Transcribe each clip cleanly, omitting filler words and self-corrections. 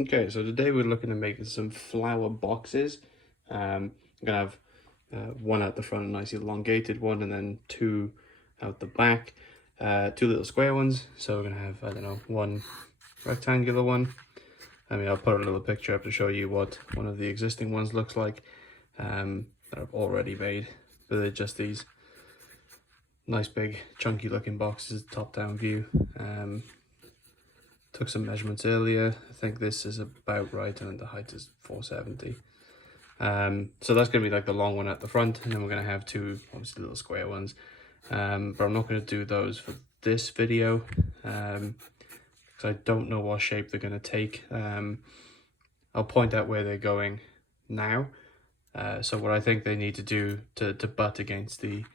Okay, so today we're looking to make some flower boxes. I'm gonna have one at the front, a nice elongated one, and then two out the back, two little square ones. So we're gonna have, I don't know, one rectangular one. I mean, I'll put a little picture up to show you what one of the existing ones looks like that I've already made. But they're just these nice big chunky looking boxes, top down view. Took some measurements earlier. I think this is about right, and the height is 470. So that's going to be like the long one at the front, and then we're going to have two obviously little square ones. But I'm not going to do those for this video because I don't know what shape they're going to take. I'll point out where they're going now. So what I think they need to do to butt against the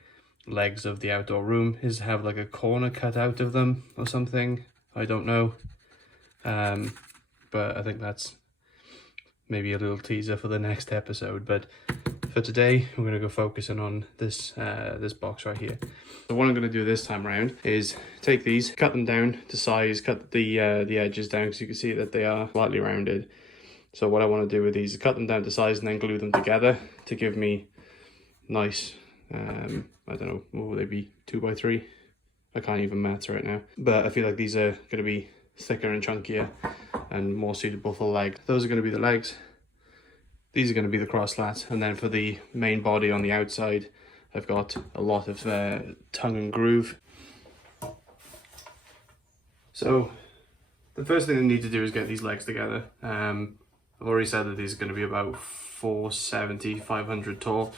legs of the outdoor room is have like a corner cut out of them or something. I don't know. But I think that's maybe a little teaser for the next episode. But for today, we're going to go focusing on this this box right here. So what I'm going to do this time around is take these, cut them down to size, cut the edges down so you can see that they are slightly rounded. So what I want to do with these is cut them down to size and then glue them together to give me nice, I don't know, what will they be, 2x3? I can't even maths right now. But I feel like these are going to be thicker and chunkier and more suitable for the leg. Those are going to be the legs. These are going to be the cross slats, and then for the main body on the outside I've got a lot of tongue and groove. So the first thing I need to do is get these legs together. I've already said that these are going to be about 470, 500 tall,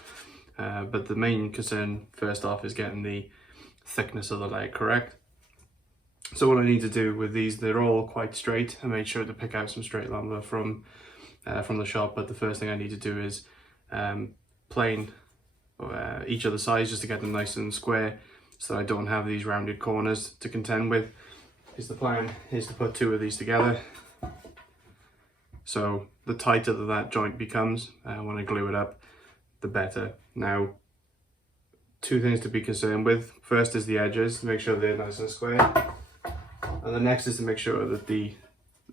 but the main concern first off is getting the thickness of the leg correct. So what I need to do with these, they're all quite straight. I made sure to pick out some straight lumber from the shop, but the first thing I need to do is plane each other sides just to get them nice and square so that I don't have these rounded corners to contend with. Because the plan is to put two of these together. So the tighter that joint becomes when I glue it up, the better. Now, two things to be concerned with. First is the edges, make sure they're nice and square. And the next is to make sure that the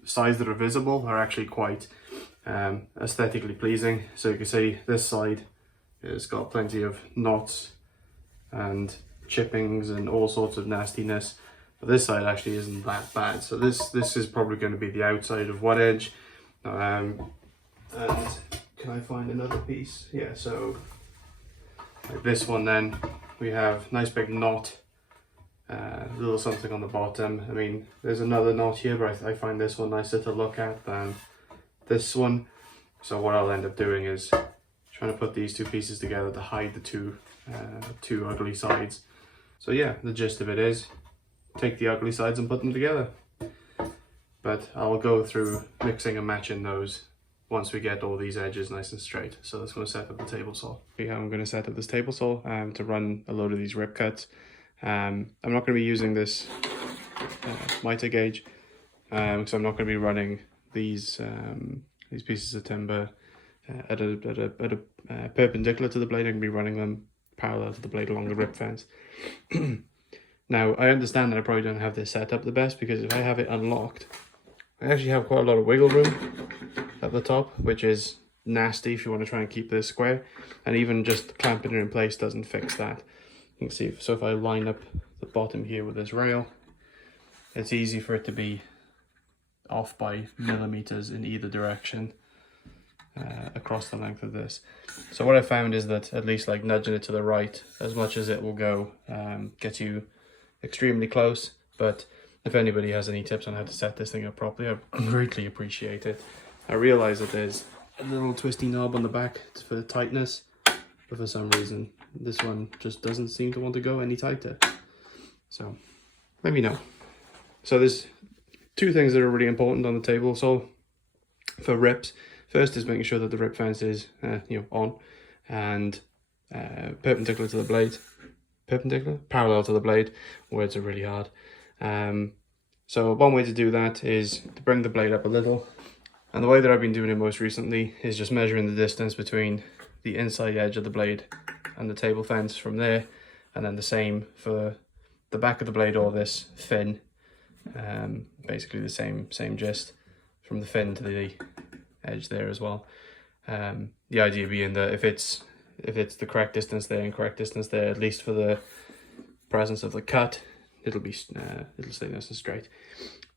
sides that are visible are actually quite aesthetically pleasing. So you can see this side has got plenty of knots and chippings and all sorts of nastiness. But this side actually isn't that bad. So this is probably going to be the outside of one edge. And can I find another piece? Yeah, so like this one then, we have nice big knot. A little something on the bottom. I mean, there's another knot here, but I find this one nicer to look at than this one. So what I'll end up doing is trying to put these two pieces together to hide the two ugly sides. So yeah, the gist of it is take the ugly sides and put them together. But I'll go through mixing and matching those once we get all these edges nice and straight. So that's going to set up the table saw. Yeah, I'm going to set up this table saw to run a load of these rip cuts. I'm not going to be using this mitre gauge because I'm not going to be running these pieces of timber at a perpendicular to the blade. I'm going to be running them parallel to the blade along the rip fence. Now, I understand that I probably don't have this set up the best because if I have it unlocked, I actually have quite a lot of wiggle room at the top, which is nasty if you want to try and keep this square, and even just clamping it in place doesn't fix that. You can see, so if I line up the bottom here with this rail, it's easy for it to be off by millimeters in either direction across the length of this. So what I found is that at least like nudging it to the right as much as it will go gets you extremely close. But if anybody has any tips on how to set this thing up properly, I greatly appreciate it. I realize that there's a little twisty knob on the back for the tightness, but for some reason this one just doesn't seem to want to go any tighter. So let me know. So there's two things that are really important on the table. So for rips, first is making sure that the rip fence is on and perpendicular to the blade. Parallel to the blade. Words are really hard. So one way to do that is to bring the blade up a little. And the way that I've been doing it most recently is just measuring the distance between the inside edge of the blade and the table fence from there, and then the same for the back of the blade or this fin. Basically the same gist from the fin to the edge there as well. The idea being that if it's the correct distance there and correct distance there, at least for the presence of the cut, it'll stay nice and straight.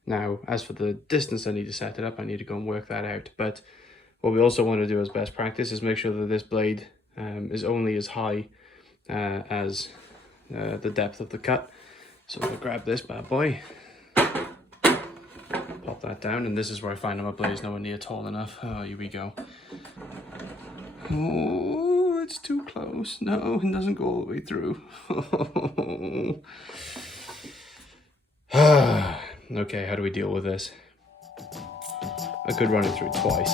Now, as for the distance I need to set it up, I need to go and work that out. But what we also want to do as best practice is make sure that this blade is only as high as the depth of the cut. So I'm going to grab this bad boy, pop that down, and this is where I find that my blade is nowhere near tall enough. Oh, here we go. Oh, it's too close. No, it doesn't go all the way through. Okay, how do we deal with this? I could run it through twice.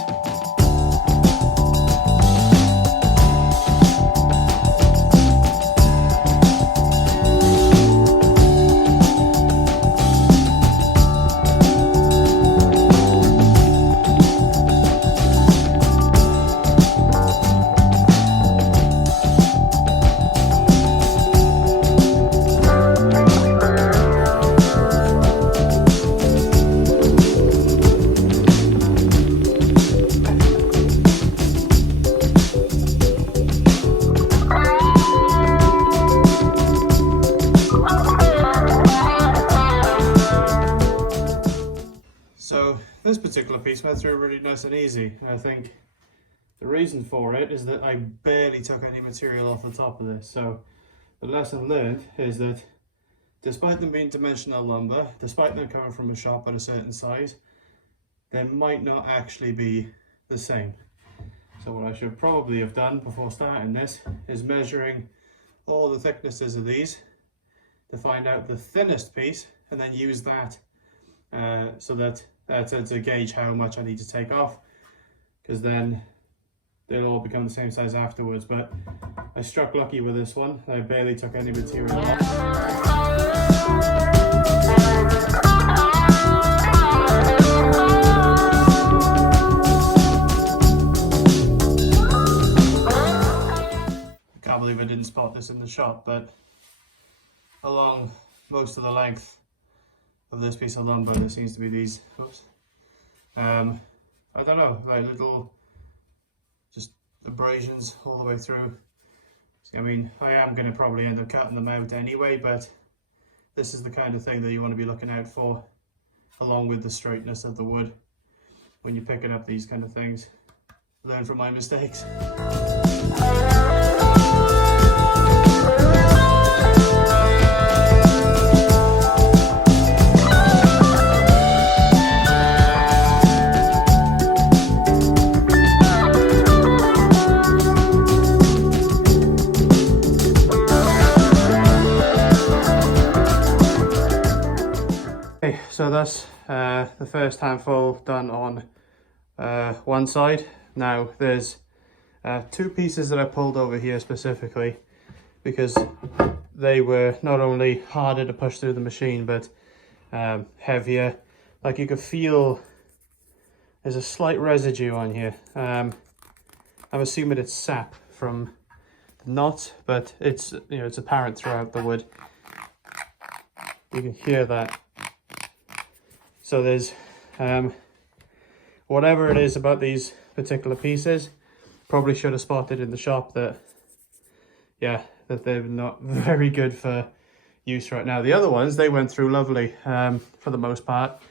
So this particular piece went through really nice and easy. I think the reason for it is that I barely took any material off the top of this. So the lesson learned is that despite them being dimensional lumber, despite them coming from a shop at a certain size, they might not actually be the same. So what I should probably have done before starting this is measuring all the thicknesses of these to find out the thinnest piece, and then use that so that to gauge how much I need to take off, because then they'll all become the same size afterwards. But I struck lucky with this one. I barely took any material off. I can't believe I didn't spot this in the shop, but along most of the length of this piece of lumber there seems to be these, I don't know, like little just abrasions all the way through. I mean, I am going to probably end up cutting them out anyway, but this is the kind of thing that you want to be looking out for, along with the straightness of the wood when you're picking up these kind of things. Learn from my mistakes. So that's the first handful done on one side. Now there's two pieces that I pulled over here specifically because they were not only harder to push through the machine but heavier. Like you could feel there's a slight residue on here. I'm assuming it's sap from the knot, but it's, you know, it's apparent throughout the wood. You can hear that. So there's whatever it is about these particular pieces, probably should have spotted in the shop that, yeah, that they're not very good for use right now. The other ones, they went through lovely for the most part.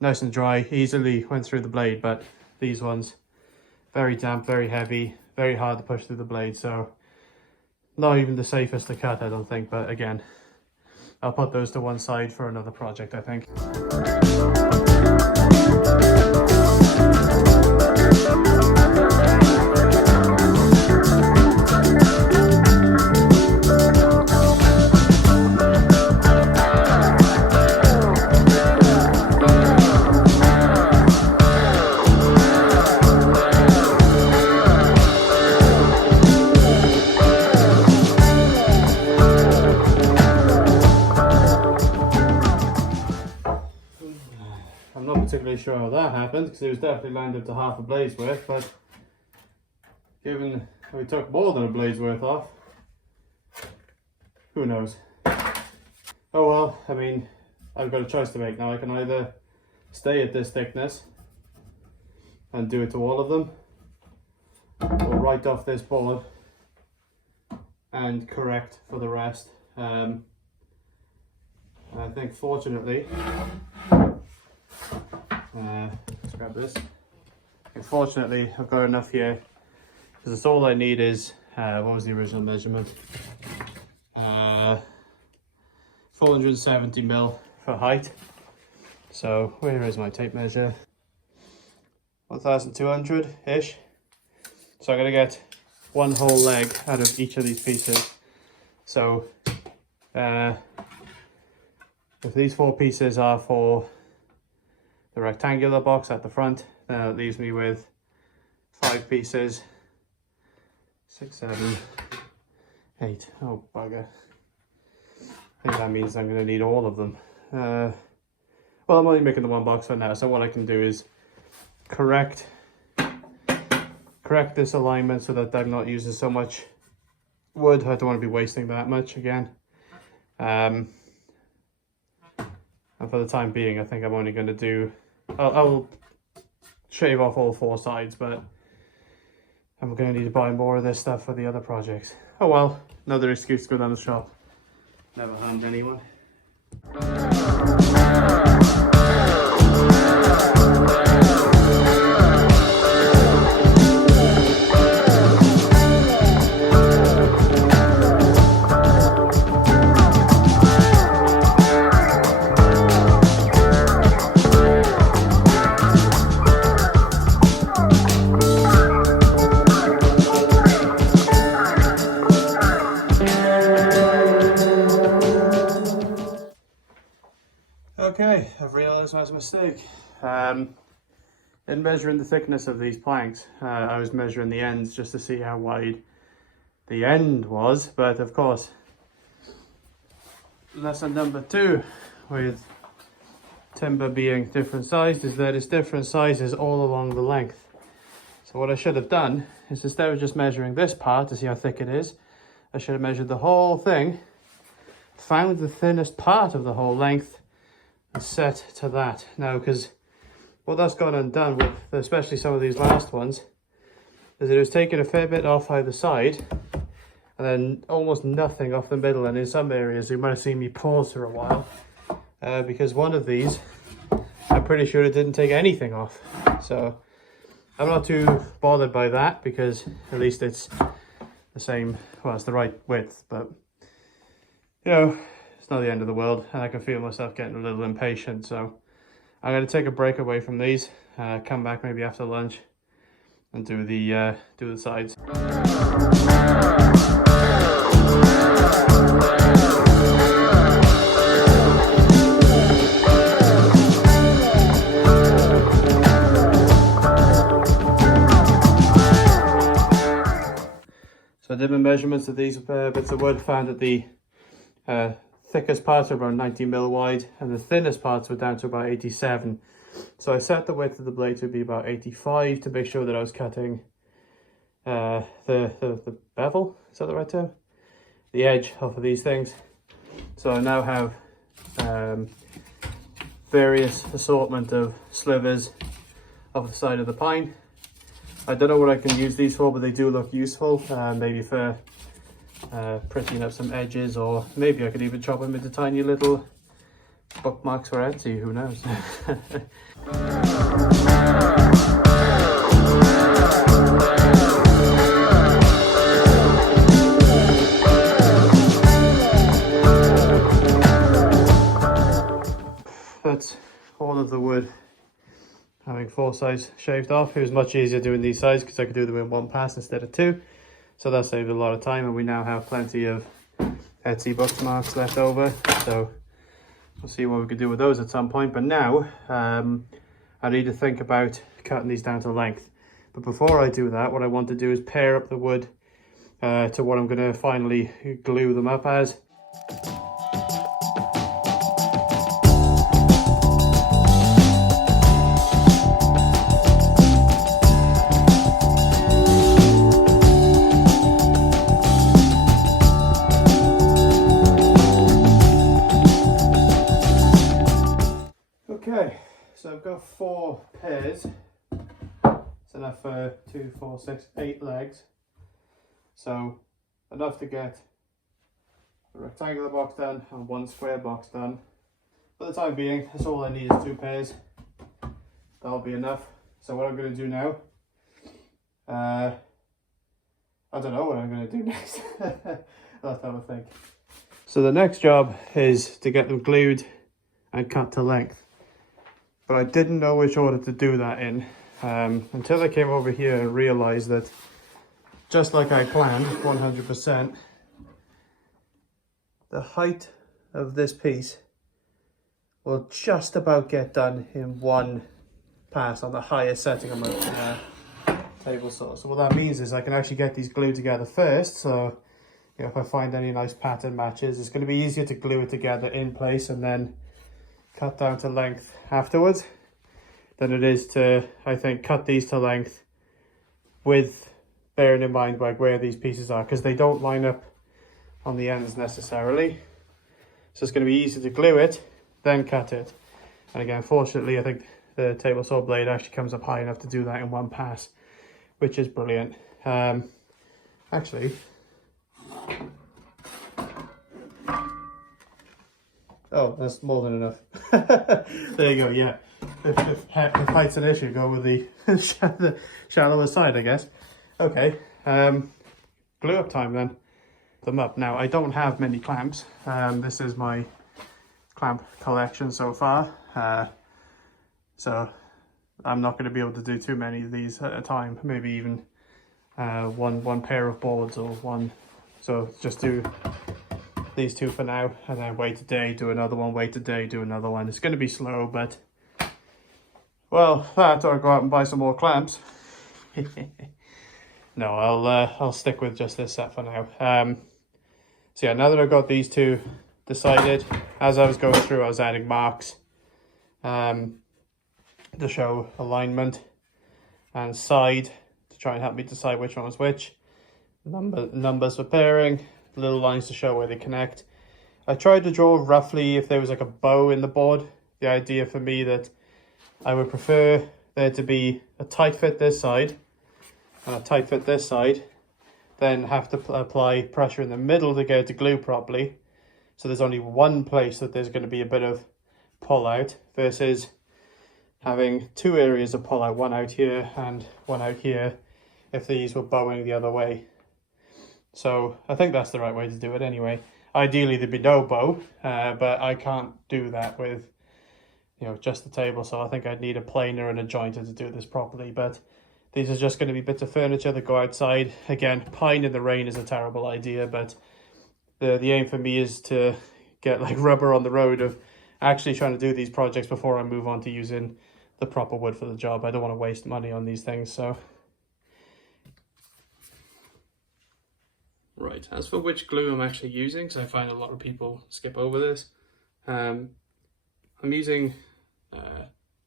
Nice and dry, easily went through the blade, but these ones, very damp, very heavy, very hard to push through the blade. So not even the safest to cut, I don't think, but again, I'll put those to one side for another project, I think. I'm not particularly sure how that happened because it was definitely lined up to half a blade's worth, but given we took more than a blade's worth off, who knows. Oh well, I mean, I've got a choice to make now. I can either stay at this thickness and do it to all of them, or write off this board and correct for the rest. I think fortunately, let's grab this. Fortunately, I've got enough here because it's all I need is, what was the original measurement? 470 mil for height. So where is my tape measure? 1200-ish. So I'm going to get one whole leg out of each of these pieces. So if these 4 pieces are for the rectangular box at the front, then it leaves me with 5 pieces. 6, 7, 8. Oh bugger. I think that means I'm going to need all of them. Well, I'm only making the one box for now, so what I can do is correct this alignment so that I'm not using so much wood. I don't want to be wasting that much again. And for the time being, I think I'm only going to do, I'll shave off all 4 sides, but I'm going to need to buy more of this stuff for the other projects. Oh well, another excuse to go down the shop. Never harmed anyone. Okay, I've realised my mistake. In measuring the thickness of these planks, I was measuring the ends just to see how wide the end was, but of course, lesson number 2 with timber being different sized is that it's different sizes all along the length. So what I should have done is, instead of just measuring this part to see how thick it is, I should have measured the whole thing, found the thinnest part of the whole length, and set to that. Now, because what that's got undone with, especially some of these last ones, is it was taking a fair bit off either side and then almost nothing off the middle, and in some areas you might have seen me pause for a while because one of these, I'm pretty sure it didn't take anything off. So I'm not too bothered by that because at least it's the same, well, it's the right width, but you know, it's not the end of the world, and I can feel myself getting a little impatient. So I'm going to take a break away from these, come back maybe after lunch and do the sides. So I did my measurements of these bits of wood, found that the thickest parts are about 90 mil wide and the thinnest parts were down to about 87. So I set the width of the blade to be about 85 to make sure that I was cutting the bevel, is that the right term? The edge off of these things. So I now have various assortment of slivers off the side of the pine. I don't know what I can use these for, but they do look useful, maybe for prettying up some edges, or maybe I could even chop them into tiny little bookmarks for Etsy, who knows. That's all of the wood having 4 sides shaved off. It was much easier doing these sides because I could do them in one pass instead of 2. So that saved a lot of time, and we now have plenty of Etsy bookmarks left over. So we'll see what we could do with those at some point. But now I need to think about cutting these down to length. But before I do that, what I want to do is pair up the wood to what I'm going to finally glue them up as. Okay, so I've got 4 pairs enough for 2, 4, 6, 8 legs. So enough to get a rectangular box done and 1 square box done. For the time being, that's all I need is 2 pairs. That'll be enough. So what I'm going to do now, I don't know what I'm going to do next. I'll have to have a think. So the next job is to get them glued and cut to length. But I didn't know which order to do that in until I came over here and realised that, just like I planned, 100%, the height of this piece will just about get done in one pass on the highest setting of my table saw. So what that means is I can actually get these glued together first. So you know, if I find any nice pattern matches, it's going to be easier to glue it together in place and then cut down to length afterwards than it is to, I think, cut these to length with bearing in mind like where these pieces are, because they don't line up on the ends necessarily. So it's going to be easy to glue it, then cut it. And again, fortunately, I think the table saw blade actually comes up high enough to do that in one pass, which is brilliant. Actually, oh, that's more than enough. There you go, yeah. If height's an issue, go with the, the shallower side, I guess. Okay, glue up time then. Them up. Now, I don't have many clamps. This is my clamp collection so far. So I'm not going to be able to do too many of these at a time. Maybe even one pair of boards or one. So just do these 2 for now, and then wait a day, do another one, wait a day, do another one. It's going to be slow, but well, that or go out and buy some more clamps. No, I'll stick with just this set for now. So yeah, now that I've got these 2 decided, as I was going through, I was adding marks to show alignment and side to try and help me decide which one was which. Numbers for pairing, little lines to show where they connect. I tried to draw roughly if there was like a bow in the board. The idea for me that I would prefer there to be a tight fit this side and a tight fit this side, then have to apply pressure in the middle to get it to glue properly. So there's only one place that there's going to be a bit of pull out, versus having 2 areas of pull out, one out here and one out here, if these were bowing the other way. So I think that's the right way to do it anyway. Ideally there'd be no bow, but I can't do that with, you know, just the table. So I think I'd need a planer and a jointer to do this properly. But these are just going to be bits of furniture that go outside. Again, pine in the rain is a terrible idea, but the aim for me is to get like rubber on the road of actually trying to do these projects before I move on to using the proper wood for the job. I don't want to waste money on these things, so. Right, as for which glue I'm actually using, so I find a lot of people skip over this. I'm using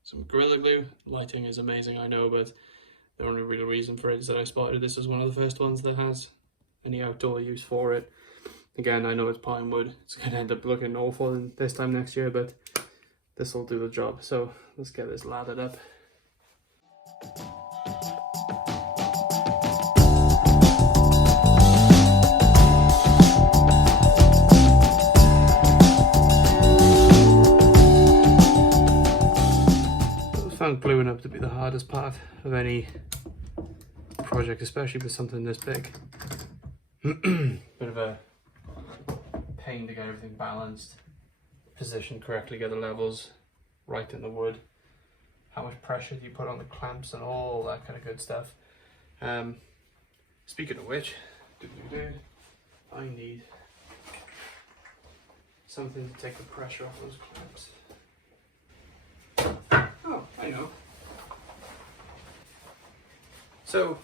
some Gorilla Glue. Lighting is amazing, I know, but the only real reason for it is that I spotted this as one of the first ones that has any outdoor use for it. Again, I know it's pine wood. It's going to end up looking awful this time next year, but this will do the job. So let's get this lathered up. I found gluing up to be the hardest part of any project, especially with something this big. Bit of a pain to get everything balanced, positioned correctly, get the levels right in the wood. How much pressure do you put on the clamps and all that kind of good stuff. Speaking of which, I need something to take the pressure off those clamps. Oh, I know. So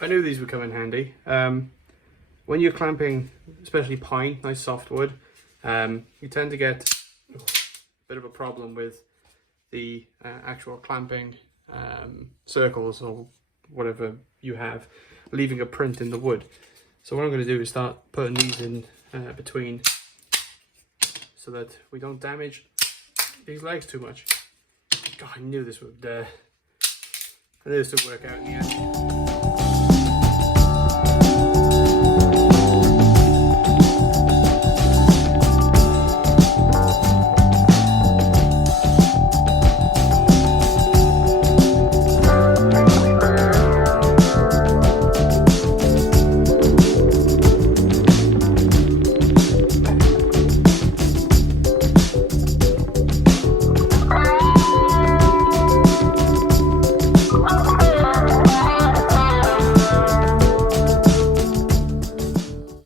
I knew these would come in handy. When you're clamping, especially pine, nice soft wood, you tend to get a bit of a problem with the actual clamping circles or whatever you have, leaving a print in the wood. So what I'm going to do is start putting these in between so that we don't damage these legs too much. God, I knew this would this will work out in the end.